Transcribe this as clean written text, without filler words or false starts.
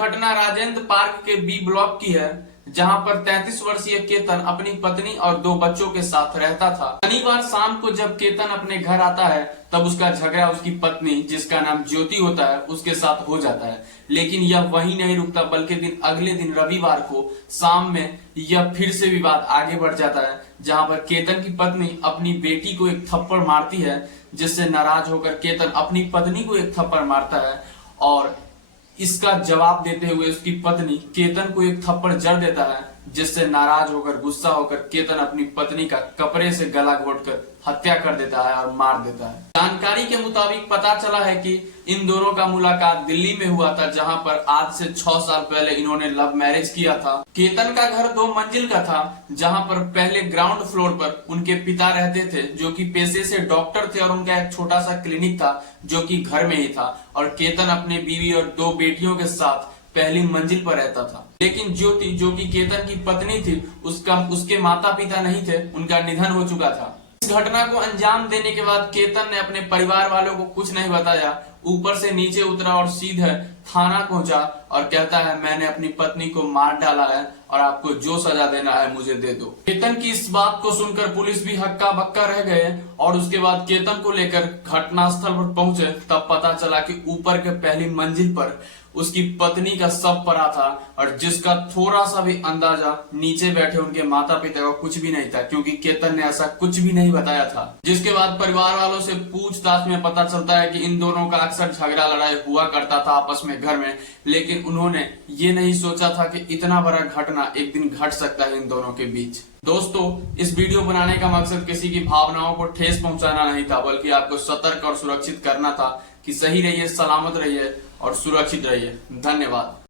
घटना राजेंद्र पार्क के B block की है, जहां पर 33 वर्षीय केतन अपनी पत्नी और 2 बच्चों के साथ रहता था। शनिवार शाम को जब केतन अपने घर आता है तब उसका झगड़ा उसकी पत्नी, जिसका नाम ज्योति होता है, उसके साथ हो जाता है। लेकिन यह वहीं नहीं रुकता, बल्कि अगले दिन रविवार को शाम में यह फिर से विवाद आगे बढ़ जाता है, जहां पर केतन की पत्नी अपनी बेटी को एक थप्पड़ मारती है, जिससे नाराज होकर केतन अपनी पत्नी को एक थप्पड़ मारता है और इसका जवाब देते हुए उसकी पत्नी केतन को एक थप्पड़ जड़ देता है, जिससे नाराज होकर, गुस्सा होकर केतन अपनी पत्नी का कपड़े से गला घोटकर हत्या कर देता है और मार देता है। जानकारी के मुताबिक पता चला है कि इन दोनों का मुलाकात दिल्ली में हुआ था, जहां पर आज से 6 साल पहले इन्होंने लव मैरिज किया था। केतन का घर 2 मंजिल का था, जहां पर पहले ग्राउंड फ्लोर पर उनके पिता रहते थे, जो कि पेशे से डॉक्टर थे, और उनका एक छोटा सा क्लिनिक था जो कि घर में ही था। और केतन अपने बीवी और 2 बेटियों के साथ पहली मंजिल पर रहता था। लेकिन ज्योति, जो कि केतन की पत्नी थी, उसके माता पिता नहीं थे, उनका निधन हो चुका था। इस घटना को अंजाम देने के बाद केतन ने अपने परिवार वालों को कुछ नहीं बताया, ऊपर से नीचे उतरा और सीधे थाना पहुंचा और कहता है, मैंने अपनी पत्नी को मार डाला है और आपको जो सजा देना है मुझे दे दो। केतन की इस बात को सुनकर पुलिस भी हक्का बक्का रह गए और उसके बाद केतन को लेकर घटनास्थल पर पहुंचे। तब पता चला कि ऊपर के पहली मंजिल पर उसकी पत्नी का शव पड़ा था, और जिसका थोड़ा सा भी अंदाजा नीचे बैठे उनके माता पिता को कुछ भी नहीं था, क्योंकि केतन ने ऐसा कुछ भी नहीं बताया था। जिसके बाद परिवार वालों से पूछताछ में पता चलता है कि इन दोनों का अक्सर झगड़ा लड़ाई हुआ करता था आपस में घर में, लेकिन उन्होंने ये नहीं सोचा था कि इतना बड़ा घटना एक दिन घट सकता है इन दोनों के बीच। दोस्तों, इस वीडियो बनाने का मकसद किसी की भावनाओं को ठेस पहुंचाना नहीं था, बल्कि आपको सतर्क और सुरक्षित करना था कि सही रहिए, सलामत रहिए और सुरक्षित रहिए। धन्यवाद।